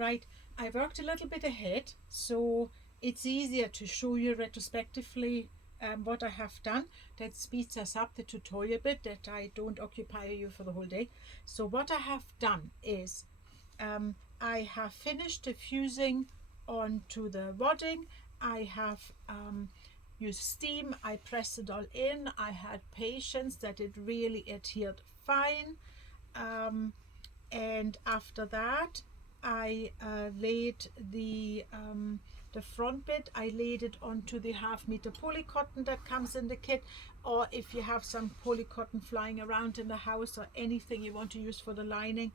Right, I worked a little bit ahead, so it's easier to show you retrospectively what I have done. That speeds us up the tutorial bit, that I don't occupy you for the whole day. So what I have done is I have finished the fusing onto the wadding. I have used steam, I pressed it all in. I had patience that it really adhered fine. And after that I laid the front bit, I laid it onto the 1/2 meter poly cotton that comes in the kit, or if you have some poly cotton flying around in the house or anything you want to use for the lining.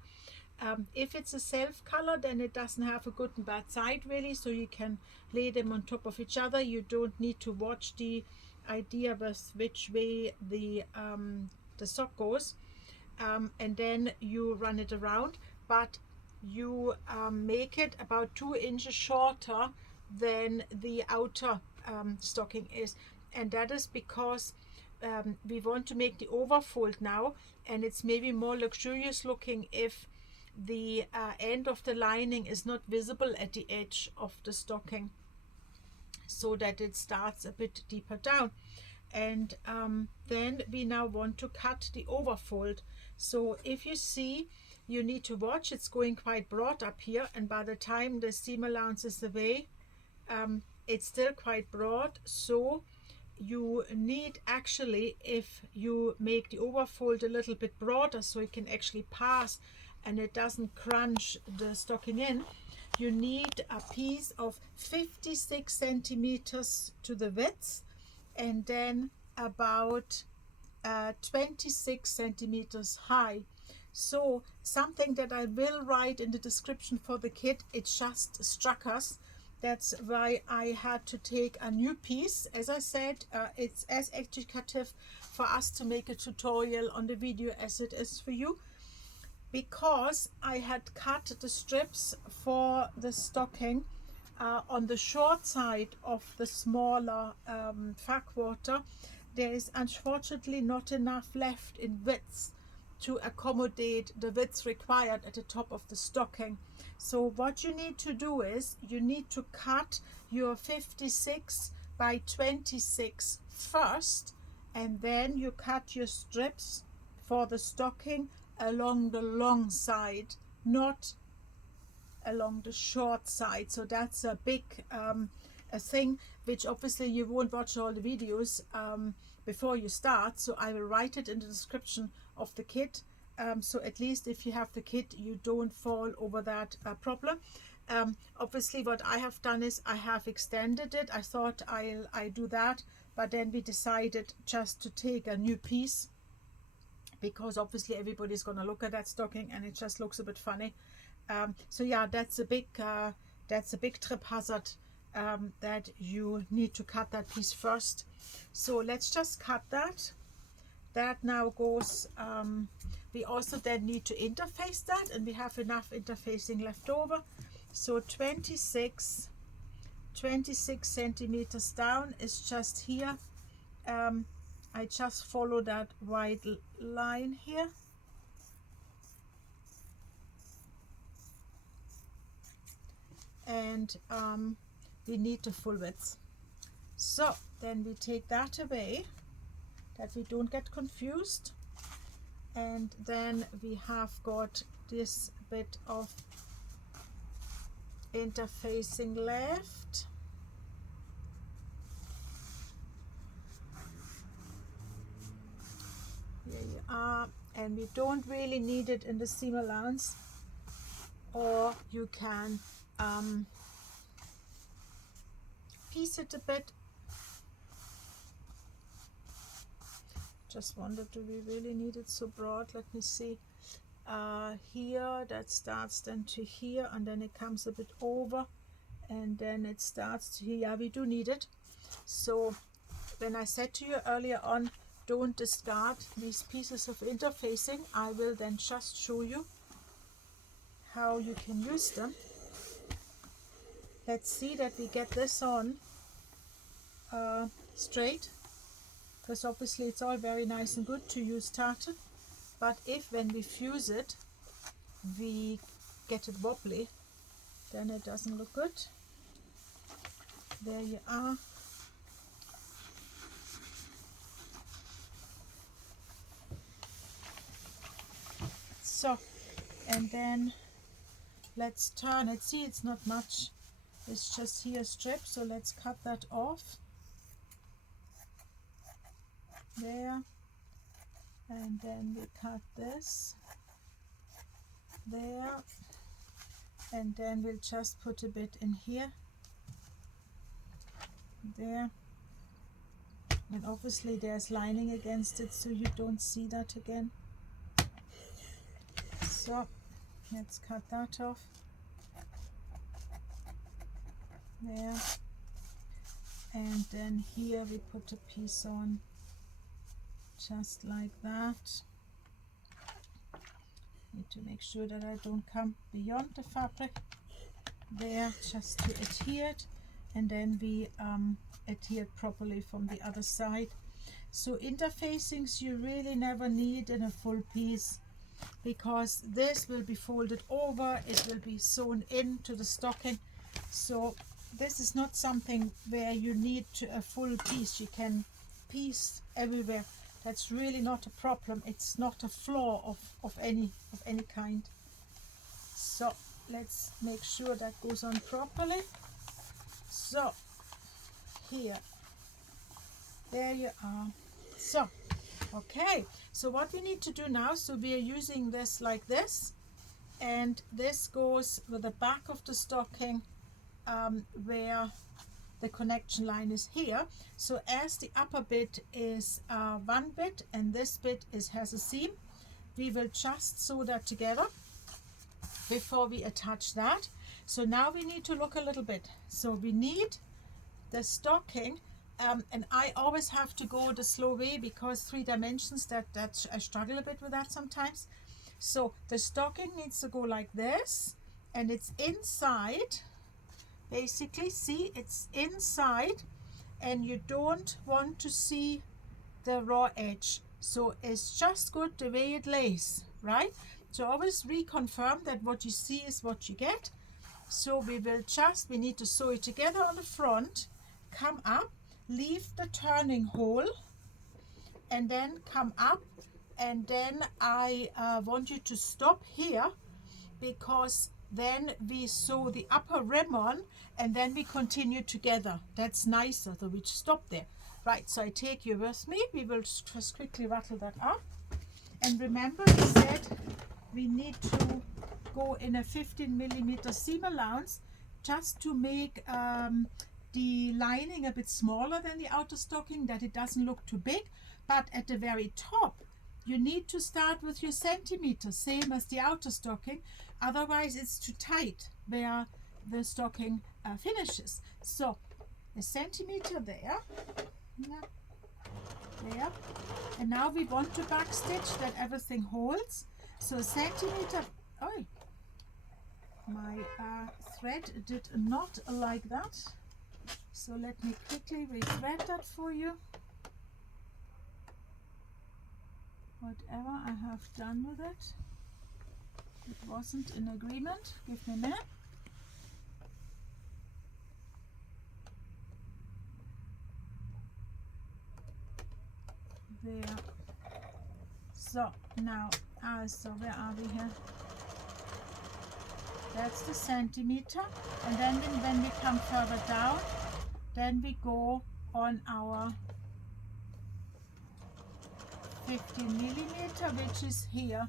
If it's a self color, then it doesn't have a good and bad side really, so you can lay them on top of each other. You don't need to watch the idea with which way the sock goes. And then you run it around, but you make it about 2 inches shorter than the outer stocking is, and that is because we want to make the overfold now, and it's maybe more luxurious looking if the end of the lining is not visible at the edge of the stocking, so that it starts a bit deeper down. And then we now want to cut the overfold. So if you see, you need to watch, it's going quite broad up here, and by the time the seam allowance is away, it's still quite broad. So you need, actually, if you make the overfold a little bit broader so it can actually pass and it doesn't crunch the stocking in, you need a piece of 56 centimeters to the width, and then about 26 centimeters high. So something that I will write in the description for the kit, it just struck us. That's why I had to take a new piece. As I said, it's as educative for us to make a tutorial on the video as it is for you, because I had cut the strips for the stocking on the short side of the smaller fag water. There is unfortunately not enough left in width to accommodate the width required at the top of the stocking. So what you need to do is you need to cut your 56 by 26 first, and then you cut your strips for the stocking along the long side, not along the short side. So that's a big a thing which obviously you won't watch all the videos before you start, so I will write it in the description of the kit, so at least if you have the kit you don't fall over that problem. Obviously what I have done is I have extended it. I thought I do that, but then we decided just to take a new piece, because obviously everybody's going to look at that stocking and it just looks a bit funny. So yeah, that's a big trip hazard, that you need to cut that piece first. So let's just cut that. That now goes, we also then need to interface that, and we have enough interfacing left over. So 26 centimeters down is just here. I just follow that white line here. And we need the full width. So then we take that away, that we don't get confused, and then we have got this bit of interfacing left. Here you are, and we don't really need it in the seam allowance, or you can piece it a bit. Just wondered, do we really need it so broad? Let me see. Here that starts then to here, and then it comes a bit over, and then it starts to here. Yeah, we do need it. So when I said to you earlier on, don't discard these pieces of interfacing, I will then just show you how you can use them. Let's see that we get this on straight, because obviously it's all very nice and good to use tartan, but if when we fuse it we get it wobbly, then it doesn't look good. There you are. So, and then let's turn it. See, it's not much, it's just here a strip, so let's cut that off. There, and then we cut this there, and then we'll just put a bit in here, there, and obviously there's lining against it, so you don't see that again. So let's cut that off there, and then here we put a piece on just like that. Need to make sure that I don't come beyond the fabric there, just to adhere it, and then we adhere it properly from the other side. So interfacings you really never need in a full piece, because this will be folded over, it will be sewn into the stocking. So this is not something where you need a full piece. You can piece everywhere. That's really not a problem. It's not a flaw of any kind. So let's make sure that goes on properly. So here, there you are. So okay, so what we need to do now, so we are using this like this, and this goes with the back of the stocking, where the connection line is here. So as the upper bit is one bit and this bit has a seam, we will just sew that together before we attach that. So now we need to look a little bit. So we need the stocking, and I always have to go the slow way, because 3 dimensions, that I struggle a bit with that sometimes. So the stocking needs to go like this, and it's inside. Basically, see, it's inside, and you don't want to see the raw edge, so it's just good the way it lays, right? So always reconfirm that what you see is what you get. So we need to sew it together on the front, come up, leave the turning hole, and then come up, and then I want you to stop here, because then we sew the upper rim on, and then we continue together. That's nicer, so we stop there. Right, so I take you with me. We will just quickly rattle that up. And remember, we said we need to go in a 15mm seam allowance, just to make the lining a bit smaller than the outer stocking, that it doesn't look too big. But at the very top, you need to start with your centimeters, same as the outer stocking. Otherwise, it's too tight where the stocking finishes. So a centimeter there, there, and now we want to back stitch that everything holds. So a centimeter. Oh, my thread did not like that. So let me quickly re-thread that for you. Whatever I have done with it, it wasn't in agreement. Give me a minute. There. So now, so where are we here? That's the centimeter, and then when we come further down, then we go on our 15mm, which is here,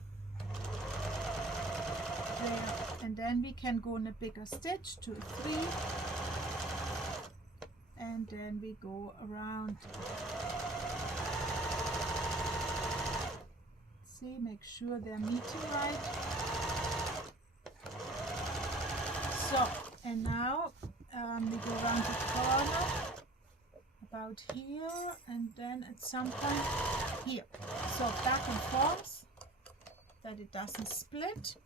there, and then we can go in a bigger stitch to 3, and then we go around. See, make sure they're meeting right. So, and now we go around the corner, about here, and then at some point here. So back and forth, that it doesn't split.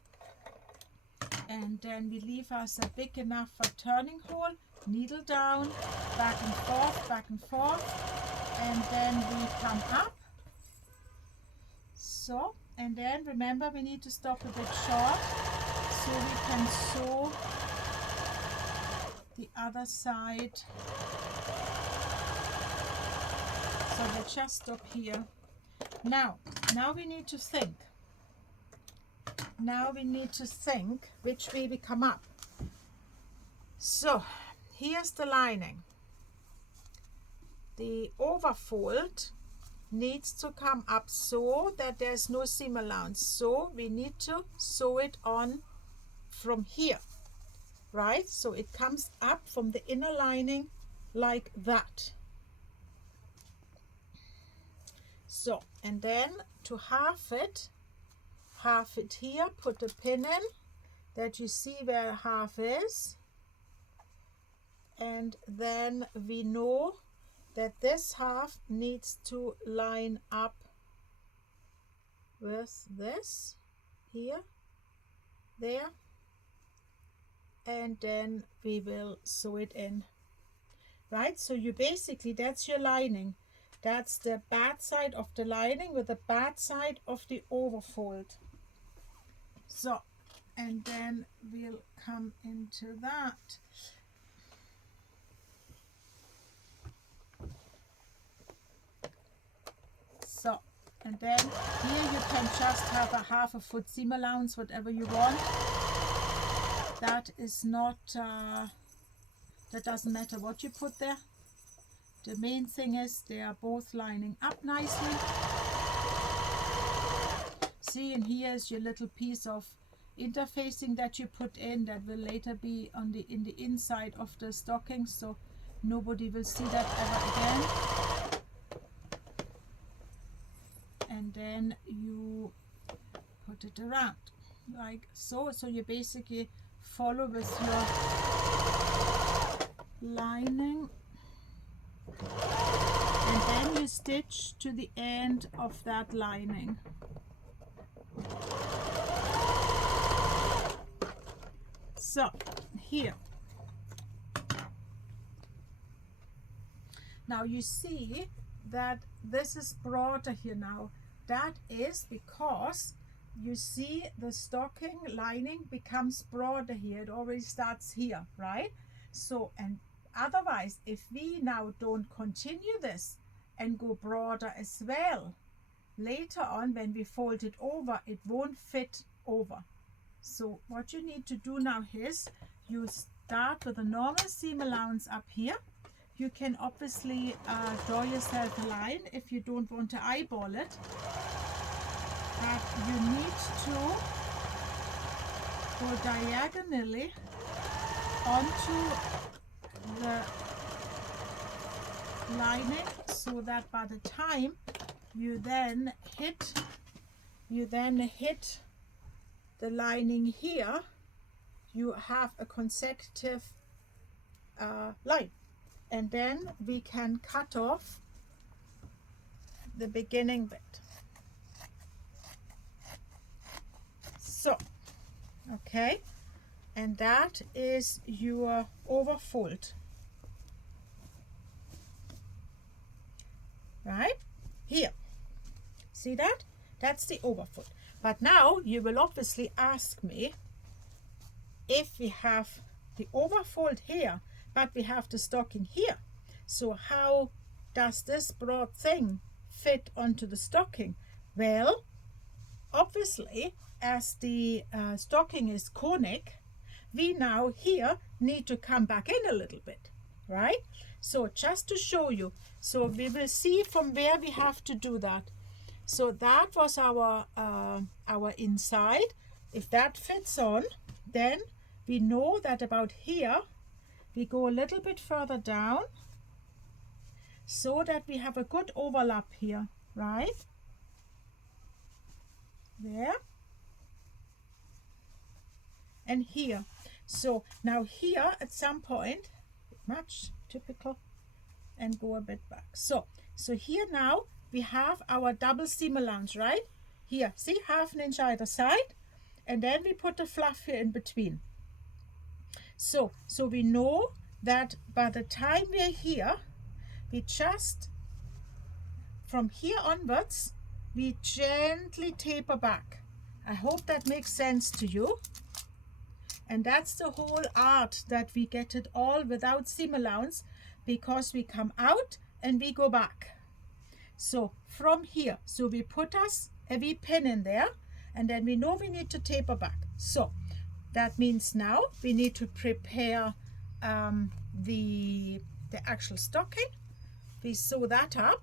And then we leave us a big enough for turning hole, needle down, back and forth, and then we come up. So, and then remember, we need to stop a bit short, so we can sew other side. So we just stop here. Now we need to think. Now we need to think which way we come up. So here's the lining. The overfold needs to come up so that there's no seam allowance. So we need to sew it on from here, right? So it comes up from the inner lining like that. So, and then to half it here, put a pin in that you see where half is. And then we know that this half needs to line up with this here, there, and then we will sew it in, right? So you basically, that's your lining. That's the bad side of the lining with the bad side of the overfold. So, and then we'll come into that. So, and then here you can just have a half a foot seam allowance, whatever you want. That is not, that doesn't matter what you put there. The main thing is they are both lining up nicely. See, and here is your little piece of interfacing that you put in that will later be on in the inside of the stocking, so nobody will see that ever again. And then you put it around like so. So you basically follow with your lining, and then you stitch to the end of that lining. So here, now you see that this is broader here now. That is because you see the stocking lining becomes broader here. It already starts here, right? So, and otherwise, if we now don't continue this and go broader as well, later on when we fold it over, it won't fit over. So what you need to do now is you start with a normal seam allowance up here. You can obviously draw yourself a line if you don't want to eyeball it. But you need to go diagonally onto the lining so that by the time you then hit the lining here, you have a consecutive line. And then we can cut off the beginning bit. So, okay, and that is your overfold, right here. See that? That's the overfold. But now you will obviously ask me, if we have the overfold here, but we have the stocking here, so how does this broad thing fit onto the stocking? Well, obviously, as the stocking is conic, we now here need to come back in a little bit, right? So just to show you, so we will see from where we have to do that. So that was our inside. If that fits on, then we know that about here we go a little bit further down so that we have a good overlap here, right? There and here. So now here at some point, match typical, and go a bit back. So here now we have our double seam allowance, right? Here, see, 1/2 inch either side, and then we put the fluff here in between. So we know that by the time we're here, we just, from here onwards, we gently taper back. I hope that makes sense to you. And that's the whole art, that we get it all without seam allowance, because we come out and we go back. So from here, so we put us a wee pin in there, and then we know we need to taper back. So that means now we need to prepare the actual stocking. We sew that up.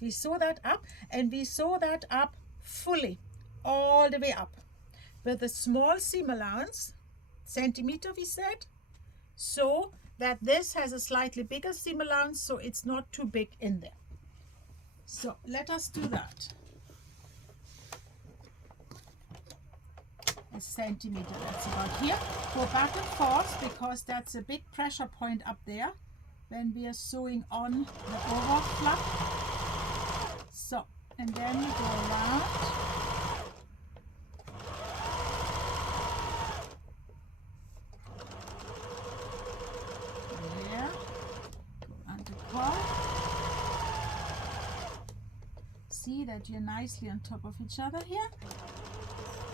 We sew that up, and we sew that up fully, all the way up, with a small seam allowance, centimeter we said, so that this has a slightly bigger seam allowance, so it's not too big in there. So let us do that. A centimeter, that's about here. Go back and forth, because that's a big pressure point up there when we are sewing on the overflap. So, and then we go around. There. Go under curl. See that you're nicely on top of each other here.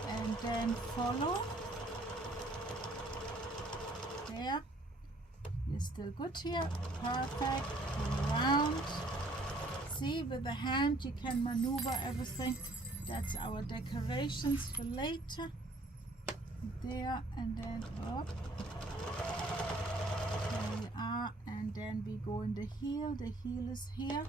And then follow. There. You're still good here. Perfect. Go around. See, with the hand you can maneuver everything. That's our decorations for later. There, and then up. There we are, and then we go in the heel. The heel is here.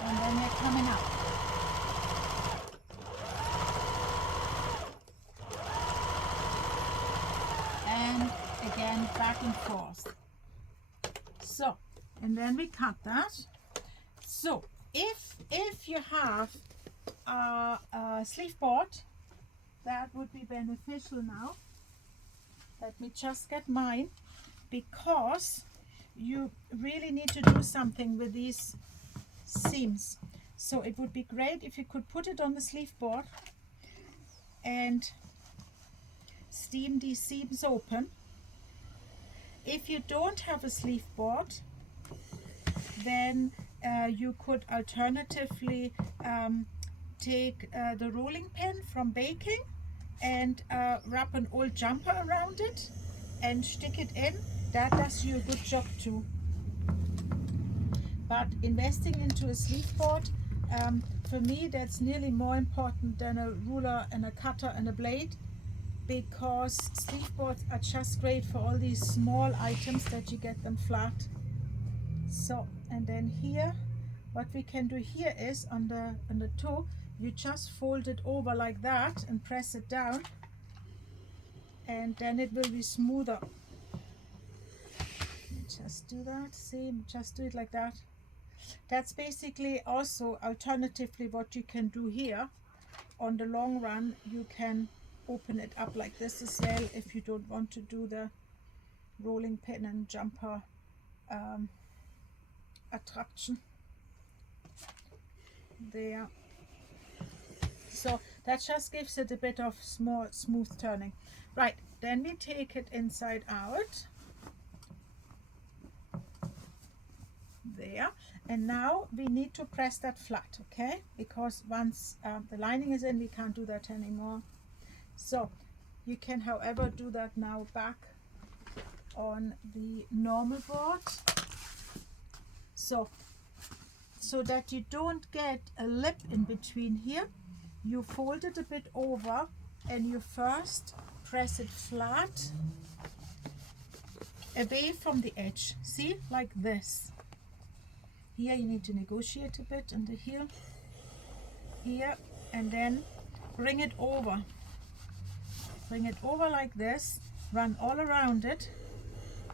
And then we're coming up. Again, back and forth. So, and then we cut that. So if you have a sleeve board, that would be beneficial. Now let me just get mine, because you really need to do something with these seams. So it would be great if you could put it on the sleeve board and steam these seams open. If you don't have a sleeve board, then you could alternatively take the rolling pin from baking and wrap an old jumper around it and stick it in. That does you a good job too. But investing into a sleeve board, for me, that's nearly more important than a ruler and a cutter and a blade, because sleeve boards are just great for all these small items that you get them flat. So, and then here, what we can do here is on the toe, you just fold it over like that and press it down, and then it will be smoother. Just do that. See, just do it like that. That's basically also alternatively what you can do here. On the long run, you can open it up like this as well, if you don't want to do the rolling pin and jumper attraction there. So that just gives it a bit of smooth turning. Right, then we take it inside out there, and now we need to press that flat, okay, because once the lining is in, we can't do that anymore. So you can, however, do that now back on the normal board, so that you don't get a lip in between here. You fold it a bit over and you first press it flat away from the edge. See, like this. Here you need to negotiate a bit on the heel here, and then bring it over. Bring it over like this, run all around it,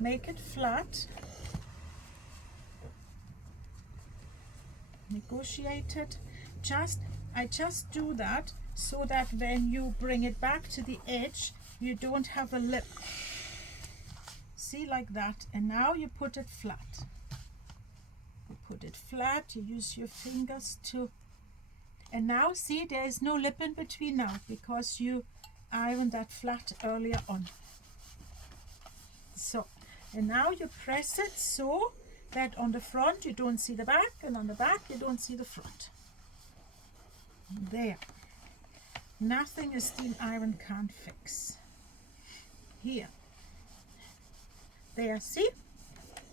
make it flat, negotiate it. I just do that so that when you bring it back to the edge, you don't have a lip. See, like that. And now you put it flat. You put it flat, you use your fingers to, and now see, there is no lip in between now, because you ironed that flat earlier on. So And now you press it so that on the front you don't see the back, and on the back you don't see the front. There. Nothing a steam iron can't fix. Here. There, see?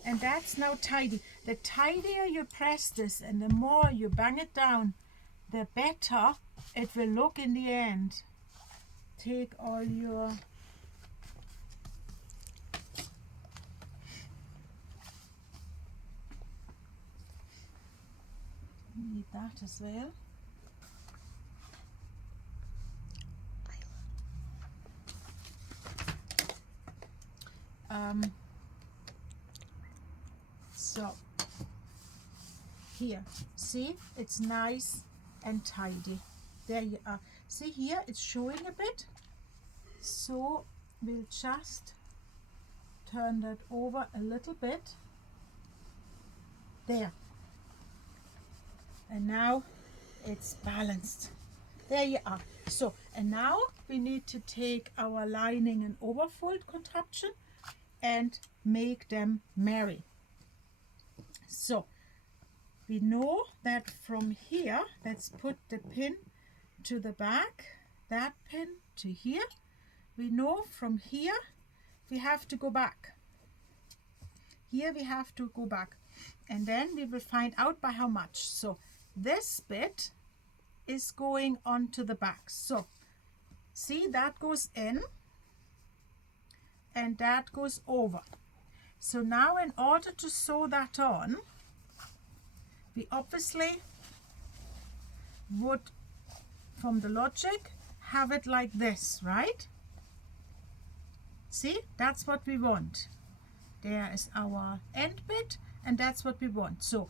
And that's now tidy. The tidier you press this and the more you bang it down, the better it will look in the end. Take all your need that as well. So here, see, it's nice and tidy. There you are. See here, it's showing a bit. So we'll just turn that over a little bit. There. And now it's balanced. There you are. So, and now we need to take our lining and overfold contraption and make them marry. So we know that from here, let's put the pin to the back, that pin to here. We know from here we have to go back. Here we have to go back, and then we will find out by how much. So this bit is going onto the back. So see, that goes in and that goes over. So now in order to sew that on, we obviously would, from the logic, have it like this, right? See, that's what we want. There is our end bit, and that's what we want. So,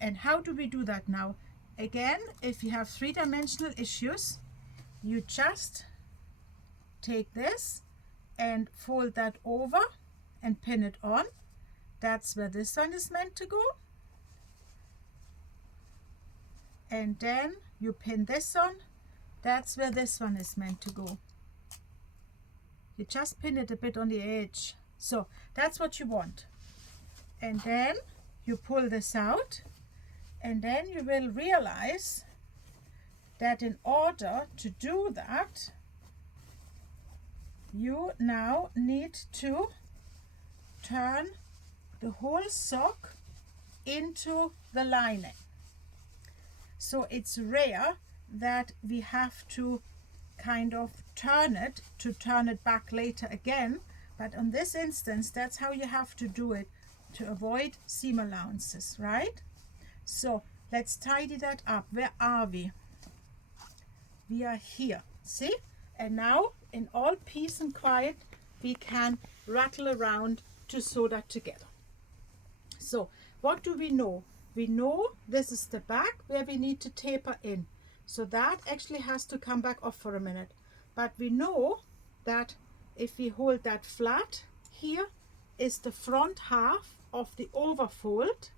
and how do we do that now? Again, if you have three-dimensional issues, you just take this and fold that over and pin it on. That's where this one is meant to go. And then you pin this on. That's where this one is meant to go. You just pin it a bit on the edge. So that's what you want. And then you pull this out, and then you will realize that in order to do that, you now need to turn the whole sock into the lining. So it's rare that we have to kind of turn it back later again, but on this instance, that's how you have to do it to avoid seam allowances, right? So let's tidy that up. Where are we? We are here, see? And now in all peace and quiet, we can rattle around to sew that together. So what do we know? We know this is the back where we need to taper in. So that actually has to come back off for a minute. But we know that if we hold that flat, here is the front half of the overfold.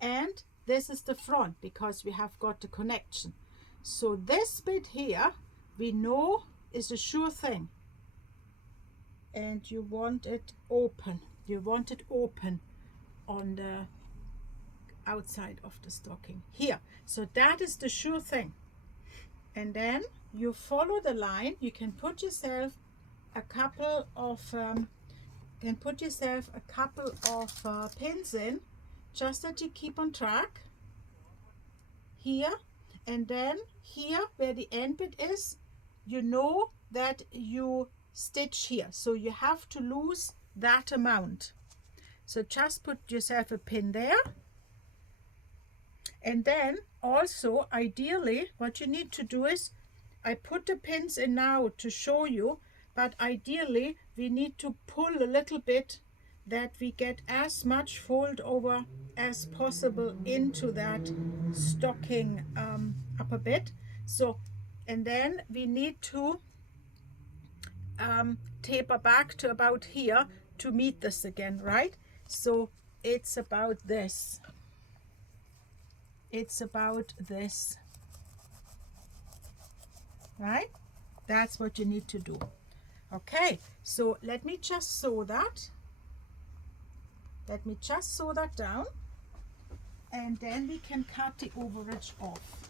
And this is the front because we have got the connection. So this bit here, we know is a sure thing. And you want it open. You want it open on the outside of the stocking here. So that is the sure thing. And then you follow the line. You can put yourself a couple of pins in, just that you keep on track here. And then here where the end bit is, you know that you stitch here, so you have to lose that amount. So just put yourself a pin there. And then also ideally what you need to do is, I put the pins in now to show you, but ideally we need to pull a little bit that we get as much fold over as possible into that stocking upper bit. So, and then we need to taper back to about here to meet this again, right? So it's about this. It's about this, right? That's what you need to do. Okay, so let me just sew that. Let me just sew that down, and then we can cut the overage off.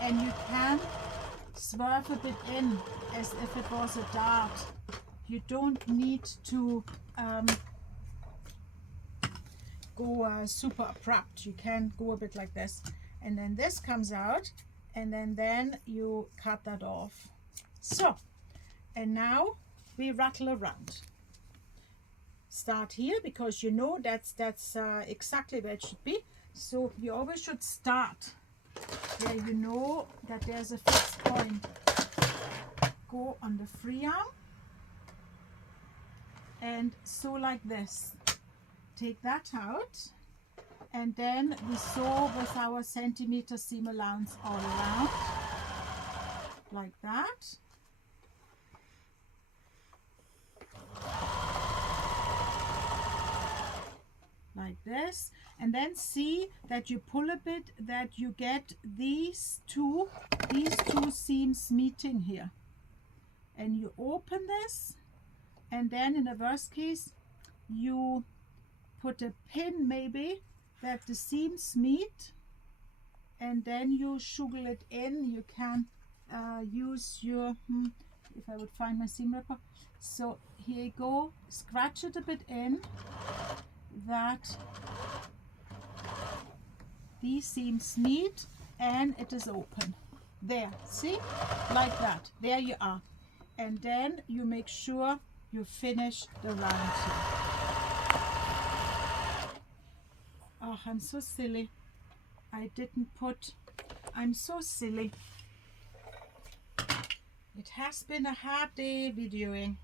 And you can swerve a bit in as if it was a dart. You don't need to go super abrupt. You can go a bit like this, and then this comes out, and then you cut that off. So, and now we rattle around. Start here, because you know that's exactly where it should be. So you always should start where you know that there's a fixed point. Go on the free arm and sew like this. Take that out, and then we sew with our centimeter seam allowance all around, like that. Like this, and then see that you pull a bit, that you get these two seams meeting here, and you open this, and then in the worst case you put a pin maybe that the seams meet, and then you sugar it in. You can use your if I would find my seam ripper. So here you go, scratch it a bit in, that these seams meet and it is open. There, see, like that. There you are. And then you make sure you finish the round here. Oh, I'm so silly. I didn't put, I'm so silly. It has been a hard day videoing.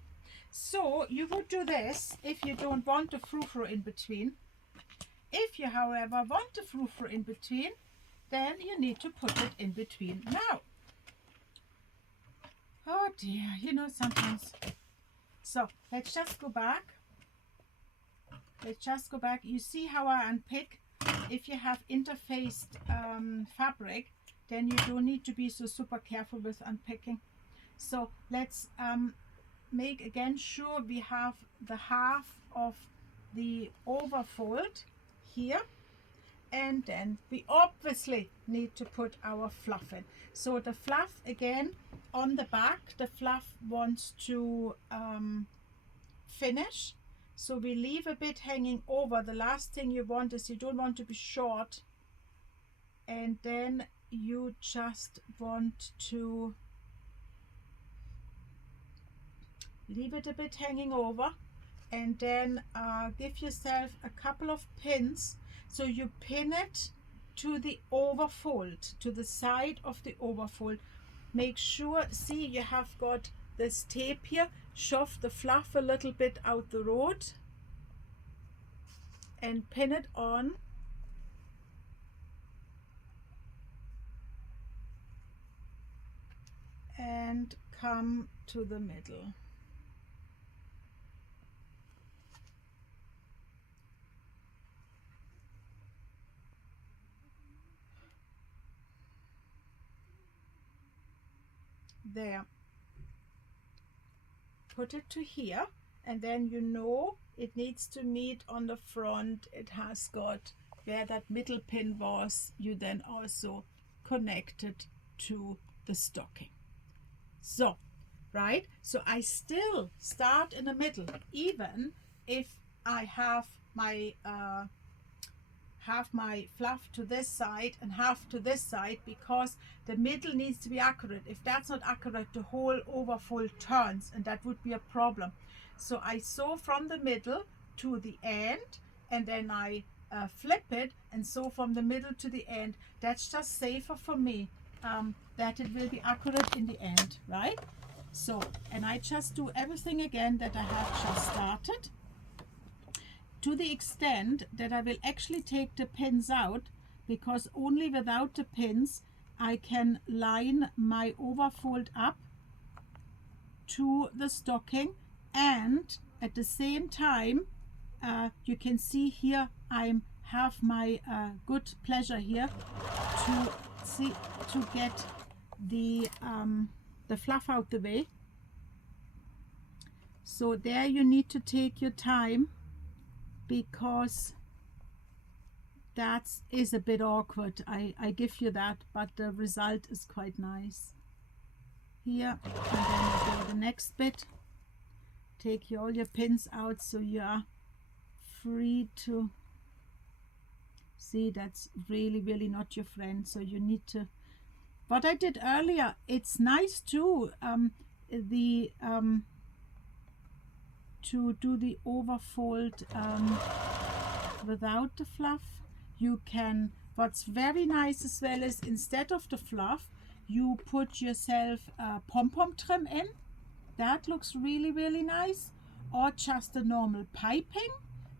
So you would do this if you don't want a frou-frou in between. If you, however, want a frou-frou in between, then you need to put it in between. Now, oh dear, you know, sometimes. So let's just go back. Let's just go back. You see how I unpick? If you have interfaced fabric, then you don't need to be so super careful with unpicking. So let's make again sure we have the half of the overfold here, and then we obviously need to put our fluff in. So the fluff again on the back, the fluff wants to finish, so we leave a bit hanging over. The last thing you want is, you don't want to be short, and then you just want to leave it a bit hanging over, and then give yourself a couple of pins. So you pin it to the overfold, to the side of the overfold. Make sure, see, you have got this tape here. Shove the fluff a little bit out the road and pin it on. And come to the middle. There, put it to here, and then you know it needs to meet on the front. It has got where that middle pin was, you then also connect it to the stocking. So, right, so I still start in the middle, even if I have my fluff to this side and half to this side, because the middle needs to be accurate. If that's not accurate, the whole overfold turns, and that would be a problem. So I sew from the middle to the end, and then I flip it and sew from the middle to the end. That's just safer for me, that it will be accurate in the end, right? So, and I just do everything again that I have just started, to the extent that I will actually take the pins out, because only without the pins I can line my overfold up to the stocking, and at the same time you can see here I have my good pleasure here to see, to get the fluff out the way. So there you need to take your time, because that is a bit awkward. I give you that, but the result is quite nice. Here, and then you do the next bit. Take all your pins out so you are free to see. That's really not your friend, so you need to, what I did earlier, it's nice too, to do the overfold without the fluff. You can, what's very nice as well is, instead of the fluff, you put yourself a pom-pom trim in. That looks really nice. Or just a normal piping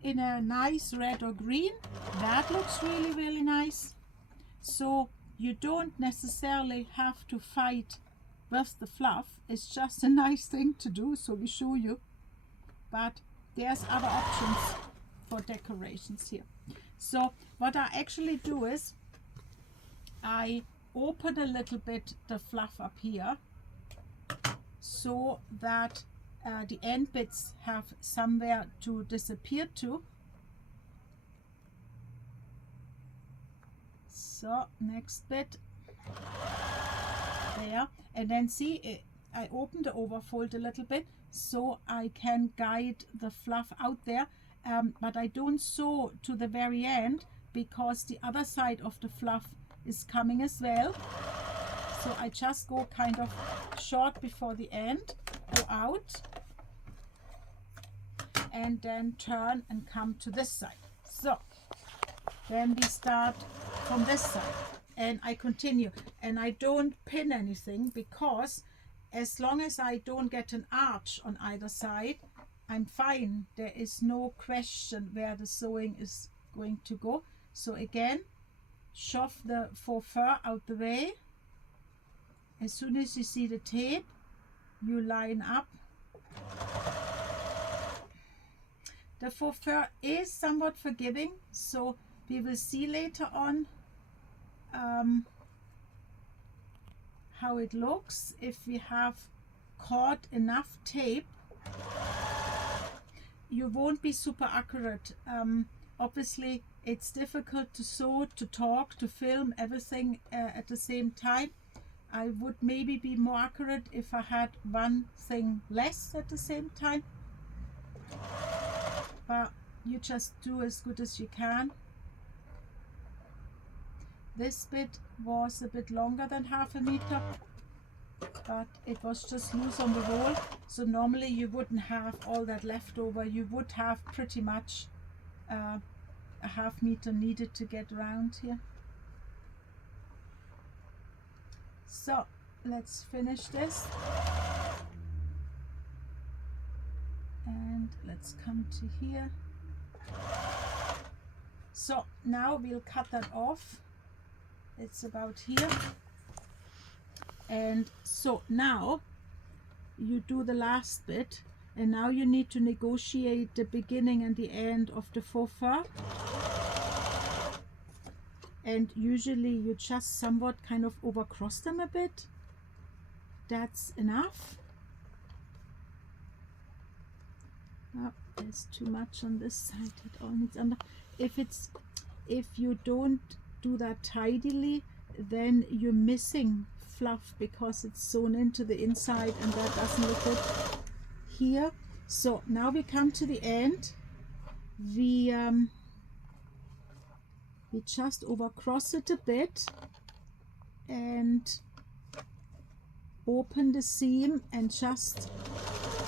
in a nice red or green. That looks really nice. So you don't necessarily have to fight with the fluff. It's just a nice thing to do, so we show you. But there's other options for decorations here. So what I actually do is, I open a little bit the fluff up here, so that the end bits have somewhere to disappear to. So next bit there, and then see, I open the overfold a little bit so I can guide the fluff out there, but I don't sew to the very end, because the other side of the fluff is coming as well. So I just go kind of short before the end, go out, and then turn and come to this side. So then we start from this side, and I continue, and I don't pin anything, because as long as I don't get an arch on either side, I'm fine. There is no question where the sewing is going to go. So again, shove the faux fur out the way. As soon as you see the tape, you line up. The faux fur is somewhat forgiving, so we will see later on how it looks. If we have caught enough tape, you won't be super accurate. Obviously it's difficult to sew, to talk, to film everything at the same time. I would maybe be more accurate if I had one thing less at the same time, but you just do as good as you can. This bit was a bit longer than 1/2 meter, but it was just loose on the roll, so normally you wouldn't have all that left over. You would have pretty much a 1/2 meter needed to get around here. So let's finish this, and let's come to here. So now we'll cut that off. It's about here. And so now you do the last bit, and now you need to negotiate the beginning and the end of the faux fur. And usually you just somewhat kind of overcross them a bit. That's enough. Oh, there's too much on this side. It all needs under. If you don't do that tidily, then you're missing fluff because it's sewn into the inside, and that doesn't look good here. So now we come to the end. We just overcross it a bit and open the seam and just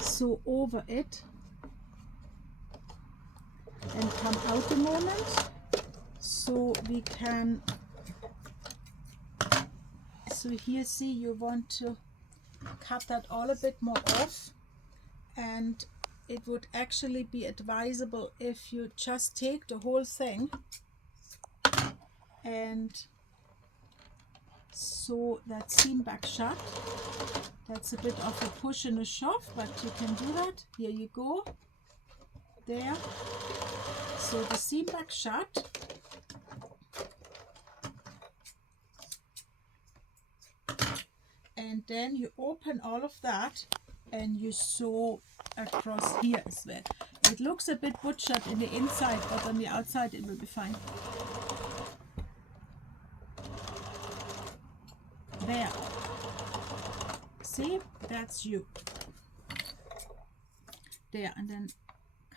sew over it and come out a moment, so we can, so here see, you want to cut that all a bit more off, and it would actually be advisable if you just take the whole thing and sew that seam back shut. That's a bit of a push and a shove, but you can do that. Here you go. There. So the seam back shut. and then you open all of that and you sew across here as well. It looks a bit butchered in the inside, but on the outside it will be fine. There. See, that's you. There, and then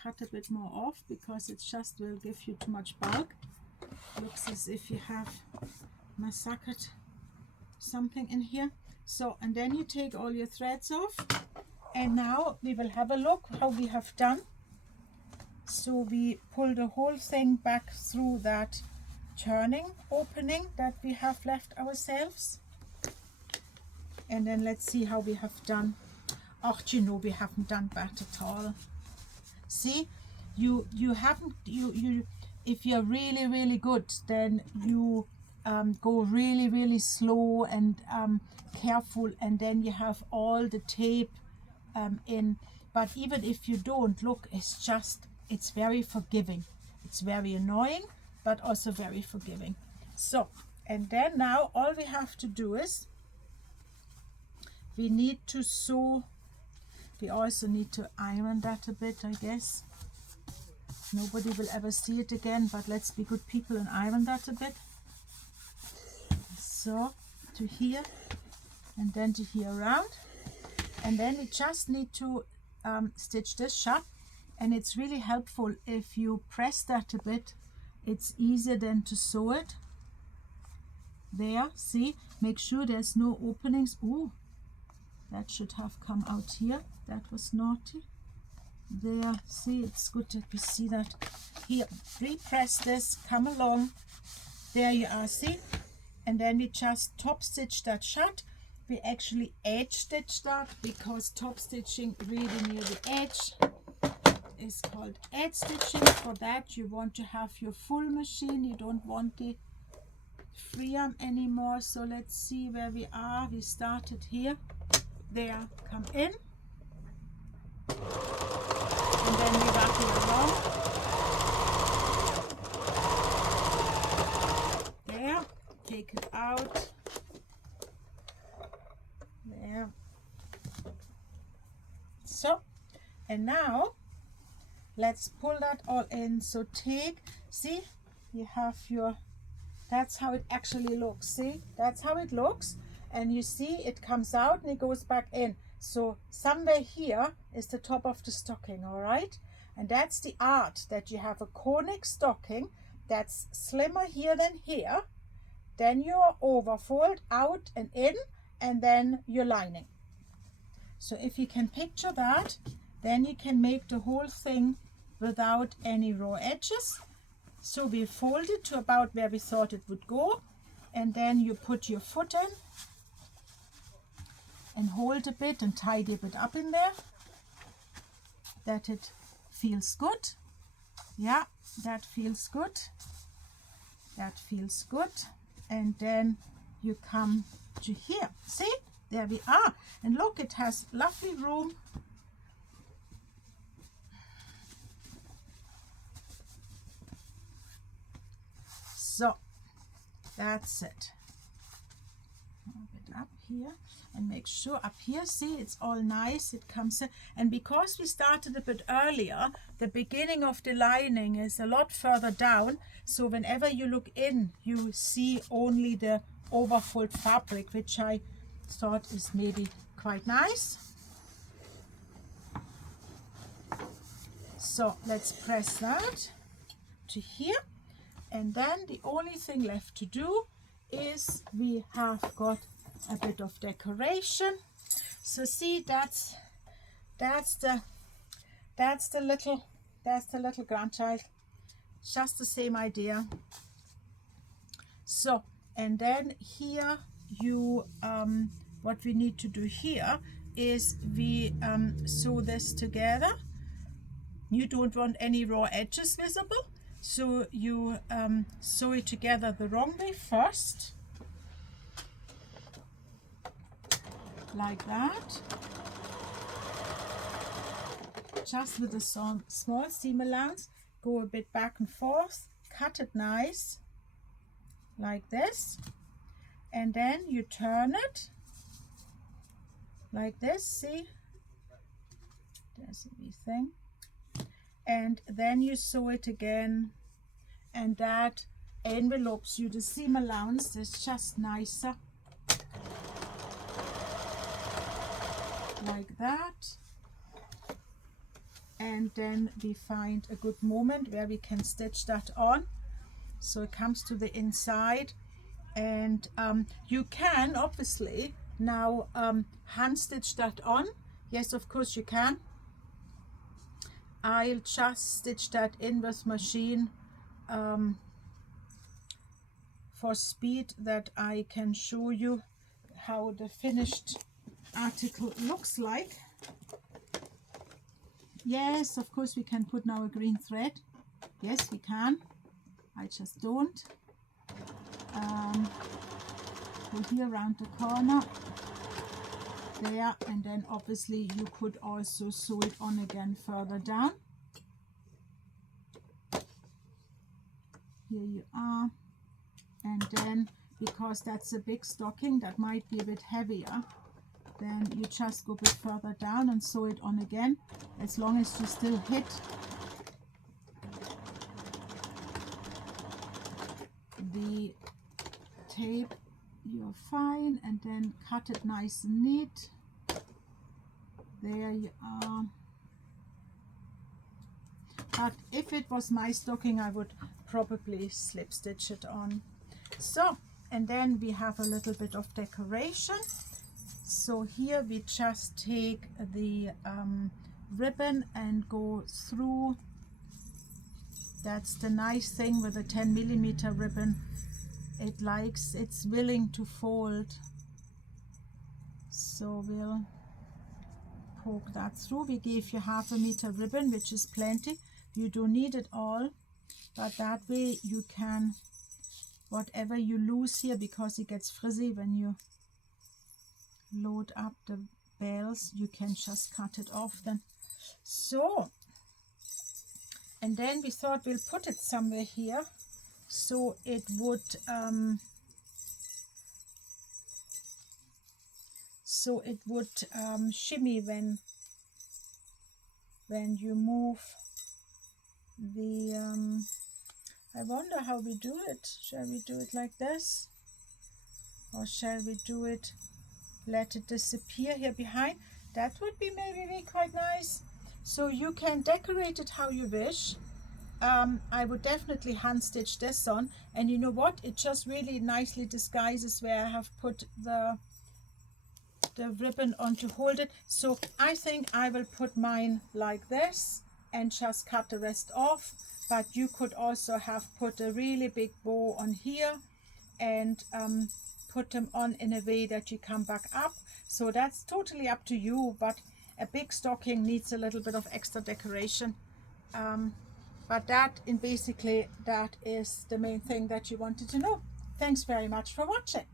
cut a bit more off because it just will give you too much bulk. Looks as if you have massacred something in here. So, and then you take all your threads off, and now we will have a look how we have done. So we pull the whole thing back through that turning opening that we have left ourselves, and then let's see how we have done. Oh, you know, we haven't done bad at all. See, you haven't, if you're really good, then you go really slow and careful, and then you have all the tape in. But even if you don't, look, it's very forgiving. It's very annoying, but also very forgiving. So, and then now all we have to do is we need to sew. We also need to iron that a bit, I guess. Nobody will ever see it again, but let's be good people and iron that a bit. So, to here, and then to here around. And then we just need to stitch this shut. And it's really helpful if you press that a bit. It's easier then to sew it. There, see? Make sure there's no openings. Ooh, that should have come out here. That was naughty. There, see, it's good that we see that. Here, repress this, come along. There you are, see? And then we just top stitch that shut. We actually edge stitch that because top stitching really near the edge is called edge stitching. For that you want to have your full machine. You don't want the free arm anymore. So let's see where we are. We started here. There, come in. And then we rattle along. There, take it out. There. So, and now let's pull that all in. So take, see, you have your, that's how it actually looks. See, that's how it looks. And you see it comes out and it goes back in. So somewhere here is the top of the stocking, all right? And that's the art, that you have a conic stocking that's slimmer here than here. Then your overfold out and in, and then your lining. So if you can picture that, then you can make the whole thing without any raw edges. So we fold it to about where we thought it would go, and then you put your foot in and hold a bit and tidy a bit up in there, that it feels good. Yeah, that feels good. That feels good. And then you come to here. See, there we are. And look, it has lovely room. So that's it. Move it up here and make sure up here, see, it's all nice. It comes in. And because we started a bit earlier, the beginning of the lining is a lot further down. So whenever you look in, you see only the overfold fabric, which I thought is maybe quite nice. So let's press that to here. And then the only thing left to do is we have got a bit of decoration. So see, that's the little grandchild. Just the same idea. So, and then here you what we need to do here is we sew this together. You don't want any raw edges visible, so you sew it together the wrong way first, like that, just with a small seam allowance. Go a bit back and forth, cut it nice like this, and then you turn it like this. See, there's a wee thing, and then you sew it again, and that envelopes you the seam allowance. It's just nicer, like that. And then we find a good moment where we can stitch that on, so it comes to the inside. And you can obviously now hand stitch that on. Yes, of course you can. I'll just stitch that in with machine for speed, that I can show you how the finished article looks like. Yes, of course we can put now a green thread. Yes, we can. I just don't. Go here around the corner, there, and then obviously you could also sew it on again further down. Here you are. And then, because that's a big stocking that might be a bit heavier, then you just go a bit further down and sew it on again, as long as you still hit the tape, you're fine. And then cut it nice and neat. There you are. But if it was my stocking, I would probably slip stitch it on. So, and then we have a little bit of decoration. So here we just take the ribbon and go through. That's the nice thing with a 10mm ribbon. It's willing to fold. So we'll poke that through. We gave you 1/2 meter ribbon, which is plenty. You don't need it all, but that way you can, whatever you lose here, because it gets frizzy when you load up the bells, you can just cut it off then. So, and then we thought we'll put it somewhere here, so it would shimmy when you move the I wonder how we do it. Shall we do it like this, or shall we do it, let it disappear here behind? That would be maybe quite nice. So you can decorate it how you wish. I would definitely hand stitch this on, and you know what, it just really nicely disguises where I have put the ribbon on to hold it. So I think I will put mine like this and just cut the rest off. But you could also have put a really big bow on here and put them on in a way that you come back up. So that's totally up to you, but a big stocking needs a little bit of extra decoration. But basically that is the main thing that you wanted to know. Thanks very much for watching.